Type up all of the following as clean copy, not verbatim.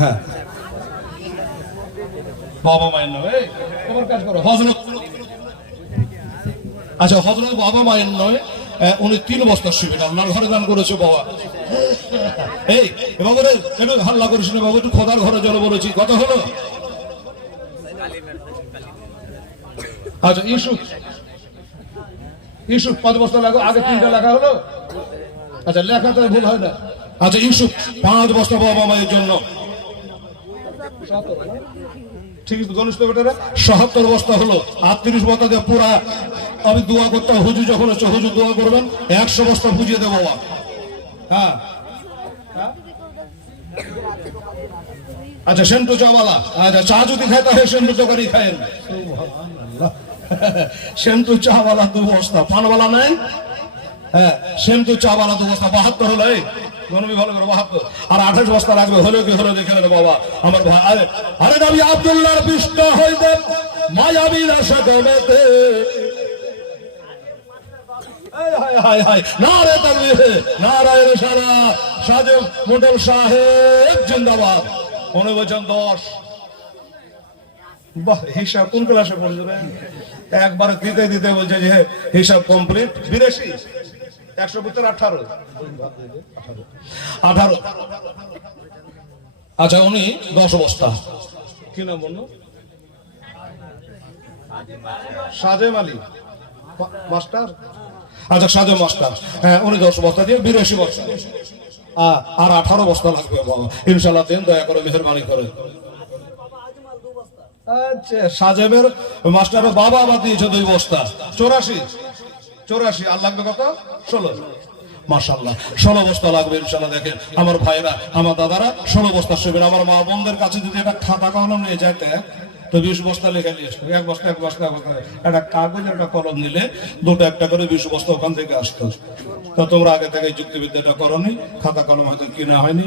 হ্যাঁ বাবা মায়ের নয় তোমার কাজ করো হযরত। আচ্ছা হযরত বাবা মায়ের নয়, উনি 3 বস্তা শিবেন আল্লাহর ঘরে দান করেছে বাবা। এই বাবা রে একটু হাল্লা করিস না বাবা, একটু খোদার ঘরে জন্য বলেছি। কত হলো? আচ্ছা ইউসুফ 5 বস্তা লাগো, আগে 3টা লেখা হলো। আচ্ছা লেখাটা ভুল হয় না। আচ্ছা ইউসুফ 5 বস্তা বাবা মায়ের জন্য। ঠিক আছে গণেশ বেটারা ৭৭ বস্তা হলো। ৩৮ বস্তা দিয়ে পুরা আমি দোয়া করতাম। হুজুর যখন হচ্ছে হুজুর দোয়া করবেন 100 বস্তা বুঝিয়ে দেবো বাবা। হ্যাঁ আচ্ছা সেন্টু চাওয়ালা, আচ্ছা চা যদি খায় তাহলে সেন্টু তরকারি খায়েন। সেন্টু চাওয়ালা 2 বস্তা, পানওয়ালা নাই। হ্যাঁ সেন্টু চাওয়ালা 2 বস্তা, 72 হলো। এই গণবি ভালো করে 72 আর 28 বস্তা রাখবে। হলো কি হলো দেখে নেন বাবা আমার ভাই। আরে নবী আব্দুল্লাহর পৃষ্ঠ হইতে মায়াবী রাশা গমেতে নারে তাকবীর নারায়ে রিসালাত সাজেব মন্ডল সাহেব জিন্দাবাদ। 10 বাহ হিসাব কোন ক্লাসে পড়ছেন? একবার দিতে দিতে বলছে যে হিসাব কমপ্লিট। 82 172 18। আচ্ছা উনি 10 বস্তা। কি নাম বললো? সাজেম আলী মাস্টার। আচ্ছা সাজেম মাস্টার, হ্যাঁ উনি 10 বস্তা দিয়ে 82 বস্তা আর 18 বস্তা লাগবে বাবা ইনশাআল্লাহ। দেন দয়া করে মেহেরবানি করে। আচ্ছা সাজেমের মাস্টারের বাবা আবার দিয়েছে 2 বস্তা। 84 আর লাগবে কত? 16। মাশাআল্লাহ 16 বস্তা লাগবে ইনশাআল্লাহ। দেখেন আমার ভাইরা আমার দাদারা 16 বস্তা শিবেন। আমার মা বোনদের কাছে যদি একটা খাতা কলম নিয়ে যাইতে তো 20 বস্তা লেখা নিয়ে আসতো। এক বস্তা একটা কাগজ একটা কলম নিলে 2টা একটা করে 20 বস্তা ওখান থেকে আসতো। তা তোমরা আগে থেকে যুক্তিবিদ্যাটা করনি, খাতা কলম হয়তো কিনা হয়নি।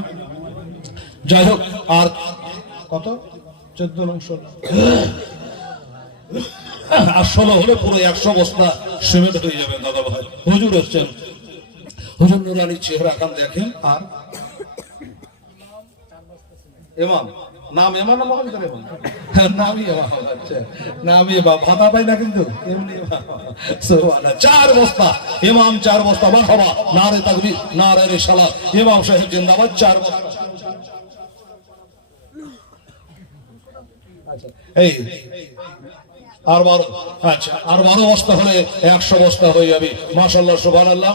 যাই হোক আর কত 14 না 16 আর 16 হলে পুরো 100 বস্তা সিমেন্ট হয়ে যাবে দাদা ভাই। হুজুর এসছেন, হুজুর নুরানির চেহারা খান দেখেন। আর ইমাম নাম ইমাম না মহান করে ইমাম নামই ইমাম। আচ্ছা নামই ইমাম ভাতা পাই না কিন্তু এমনি ইমাম। সুবহানাল্লাহ 4 বস্তা ইমাম 4 বস্তা। মারহাবা নারে তাকবীর নারে রিসালাত ইমাম সাহেব জিন্দাবাদ। 4 বস্তা। আচ্ছা এই আর 12। আচ্ছা আর 12 বস্তা হলে 100 বস্তা হয়ে যাবে। মাশাআল্লাহ সুবহানাল্লাহ।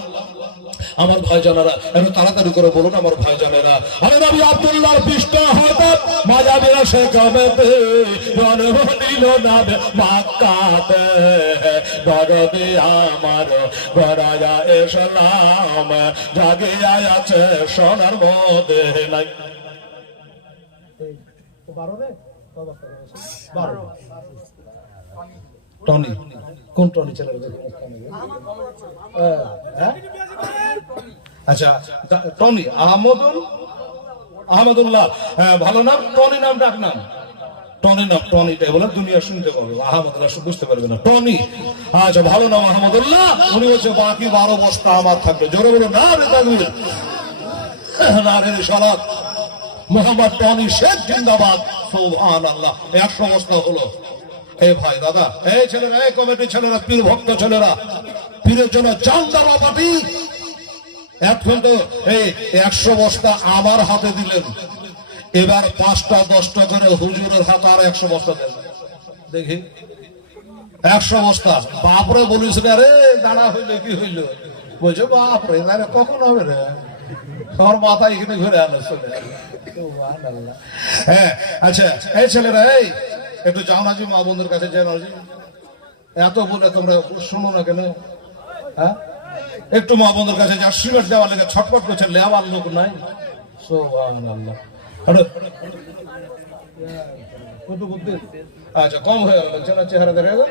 আমার ভাই জানেরা একটু তাড়াতাড়ি করে বলুন আমার ভাই জানেরা। আরে নবী আব্দুল্লাহর পৃষ্ঠ হতে মায়াবী রাশা গমেতে জন্ম দিল নবী মক্কাতে। দরদে আমার গরায়া ইসলাম জাগিয়া আছে সোনার মদিনায়। 12 রে 12 টনি কোন টনি ছেলে? আচ্ছা টনি আহমদুল্লাহ ভালো নাম। টনি নাম ডাক নাম টনি নাম। টনিটাই বলে দুনিয়া শুনতে পারবে, আহমদুল্লাহ বুঝতে পারবে না টনি। আচ্ছা ভালো নাম আহমদুল্লাহ। উনি বলছে বাকি 12 বস্তা আমার থাকবে। জোরে বলে না রে তাকবীর নারে রিসালাত মোহাম্মদ টনি শেখ জিন্দাবাদ। সুবহানাল্লাহ 100 বস্তা হলো। এই ভাই দাদা এই ছেলেরা এই কমিটির ছেলেরা পীর ভক্ত ছেলেরা পীরের জন্য জান দেওয়া পার্টি। এখন তো এই 100 বস্তা আমার হাতে দিলেন, এবার 5টা 10টা করে হুজুরের হাতে আর 100 বস্তা দেন দেখি। 100 বস্তা বাপরে বলিস রে। আরে দাঁড়া হইলো কি হইলো? বলছে বাপরে আরে কখন হবে রে? তোর মাথা এখানে ঘুরে আলো চলে। হ্যাঁ আচ্ছা এই ছেলেরা এই একটু যাও না জি মা বন্ধুর কাছে যাও না জি। এত বলে তোমরা শোনো না কেন? হ্যাঁ একটু মা বন্ধুর কাছে যা সিমেন্ট দেওয়ার লেগে ছটফট করছে, লেবার লোক নাই। সুবহানাল্লাহ। কত বুদ্ধি। আচ্ছা কম হয়ে গেল চেহারা দেখা গেল।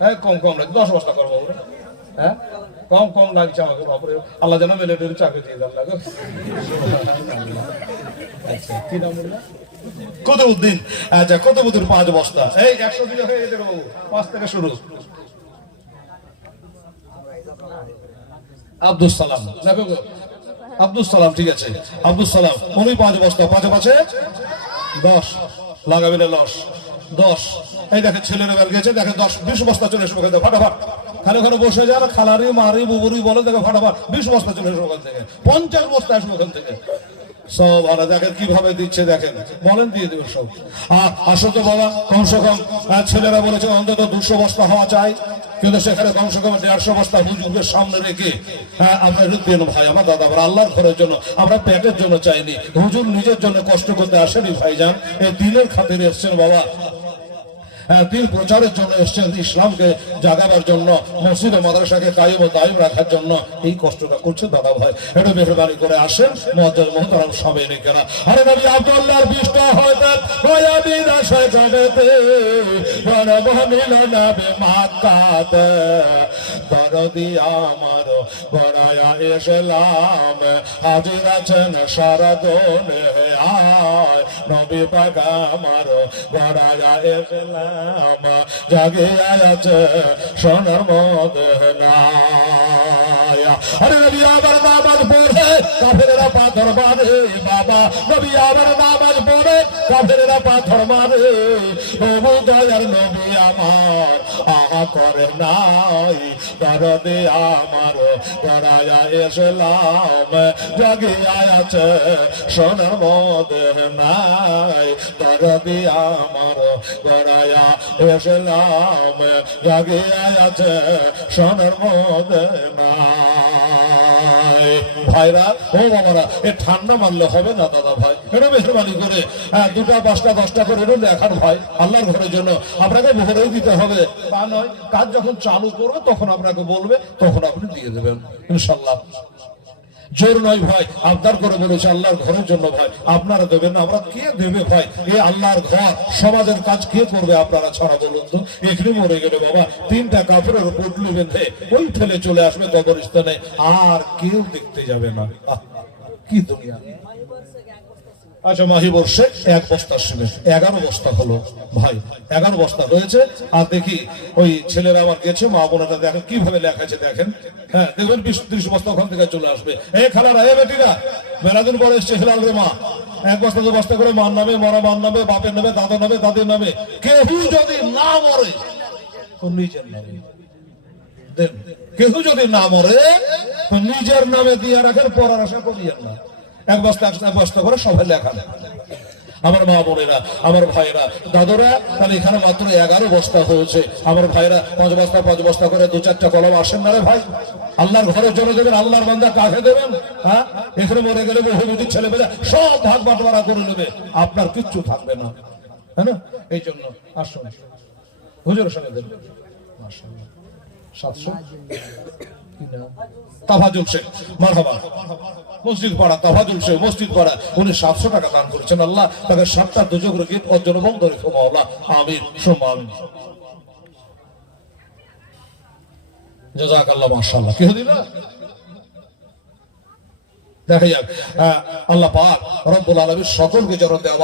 হ্যাঁ কম লাগছে 10 বস্তা করবো। হ্যাঁ কম লাগছে আমাকে। বাপরে আল্লাহ যেন মিলিটারি চাকরি দিয়ে দেন লাগে। আচ্ছা কি নাম বললাম? কুতুবউদ্দিন। আচ্ছা কুতুবউদ্দিন 5 বস্তা। এই 100 দিলে হয়ে যাবে বাবু। 5 থেকে শুরু। আব্দুল সালাম, দেখো গো, আব্দুল সালাম, ঠিক আছে, আব্দুল সালাম উনি 5 বস্তা, 5 5 10 লাগাবে না, লস 10। এই দেখেন ছেলেরা বের গেছে, দেখেন 10 20 বস্তা চলে এসে ওখান থেকে ফাটাফাট, খালি ওখানে বসে যায় না, খালারি মারি বুবুরি বলে, দেখে ফাটাফাট 20 বস্তা চলে এসে ওখান থেকে, 50 বস্তা আসবে ওখান থেকে সব। আর দেখেন কিভাবে দিচ্ছে, দেখেন বলেন দিয়ে দেবে সব। আসো তো বাবা, কমসে কম ছেলেরা বলেছে অন্তত 200 বস্তা হওয়া চাই, কিন্তু সেখানে কমসে কম 150 বস্তা হুজুরের সামনে রেখে আমরা দেন ভাই আমার দাদা, আমরা আল্লাহর ঘরের জন্য, আমরা পেটের জন্য চাইনি, হুজুর নিজের জন্য কষ্ট করতে আসেনি ভাইজান, এই দিনের খাতিরে এসছেন বাবা, দিন প্রচারের জন্য এসছেন, ইসলামকে জাগাবার জন্য, মসজিদ ও মাদ্রাসাকে কায়েম ও দায়েম রাখার জন্য এই কষ্টটা করছে দাদা ভাই, একটু মেহরবানি করে আসেন মুআজ্জাজ মুহতারাম সামনে কেনা। আরে নবী আব্দুল্লাহর বিষ্টা হয়তেন মায়াবী আশায় জগতে বড় মিলন নবী মক্কাতে, দরদি আমার গড়ায়া ইসলাম হাজির আছেন সারা দুনে, আয় নবী পাক আমার গড়ায়া ইসলাম জাগে আছে সোনার মদিনায়। আরে নবী আবার নামাজ পড়ে কাফেরেরা পাথর মারে, বাবা নবী আবার নামাজ পড়ে কাফেরেরা পাথর মারে, ওগো দয়ার নবী আমার আহা করে নাই, দরদে আমার গড়ায়া ইসলাম জাগে আছে সোনার মদিনায়, দরদে আমার গড়ায়া ইসলাম জাগে আছে সোনার মদিনায়। ভাইরা ও বাবারা, এ ঠান্ডা মারলে হবে না দাদা ভাই, এটা মেহরবানি করে 2টা 5টা 10টা করে এটা দেখান ভাই, আল্লাহর ঘরের জন্য আপনাকে ভোরেই দিতে হবে, তা নয় কাজ যখন চালু করবে তখন আপনাকে বলবে, তখন আপনি দিয়ে দেবেন ইনশাল্লাহ। জোর নয় ভাই, আবদার করে বলেছে আল্লাহর ঘরের জন্য ভাই, আপনারা দেবেন না, আমরা কে দেবে ভাই, এই আল্লাহর ঘর সমাজের কাজ কে করবে আপনারা ছাড়া বলুন তো। এখানে মরে গেলে বাবা 3টা কাপড়ের পুটলি বেঁধে ওই ঠেলে চলে আসবে কবরস্থানে, আর কেউ দেখতে যাবে না। কি দুনিয়া। আচ্ছা মাহি বর্ষে 1 বস্তা সিমেন্ট 11 বস্তা হলো ভাই, 11 বস্তা হয়েছে। আর দেখি ওই ছেলেরা আমার গেছে, মা বোনেরা দেখেন কিভাবে লেখা আছে, দেখেন হ্যাঁ দেখবেন 20-30 বস্তা ওখান থেকে চলে আসবে। এই খালারা, এই বেটিরা, মেলাদিন পরে এসছে হেলাল রে মা, 1 বস্তা 2 বস্তা করে মার নামে, মরা মার নামে, বাপের নামে, দাদার নামে, দাদির নামে, কেউ যদি না মরে তো নিজের নামে দেন, কেউ যদি না মরে তো নিজের নামে দিয়ে রাখেন, পড়ার আশা করিয়েন না। 1 বস্তা 1 বস্তা করে সবাই লেখা। আমার মা বোনেরা, আমার ভাইরা, দাদুরা, তাহলে এখানে মাত্র 11 বস্তা হয়েছে। আমার ভাইরা 5 বস্তা 5 বস্তা করে 2-4টা কলম আসেন না রে ভাই, আল্লাহর ঘরের জন্য দেবেন, আল্লাহর বান্দা কাকে দেবেন? হ্যাঁ, এখানে মরে গেলে বহুবিধি ছেলে মেয়ে সব ভাগ বাটোয়ারা করে নেবে, আপনার কিচ্ছু থাকবে না, হ্যাঁ না? এই জন্য আসুন হুজুরের সঙ্গে দেবেন। মাশাআল্লাহ 700 তাফাজুল শেখ, মারহাবা, মসজিদ পাড়া, তাফাজুল শেখ মসজিদ পাড়া, উনি 700 টাকা দান করেছেন। আল্লাহ তাকে 7টা দুজক রেখে অর্জন বন্ধ রেখো মাওলা, আমিন সুম্মা আমিন। জাযাকাল্লাহ, মাশাআল্লাহ। কি হলো না দেখা যাক, আল্লাহ পাক রব্বুল আলামিন সকলকে যেন দেওয়া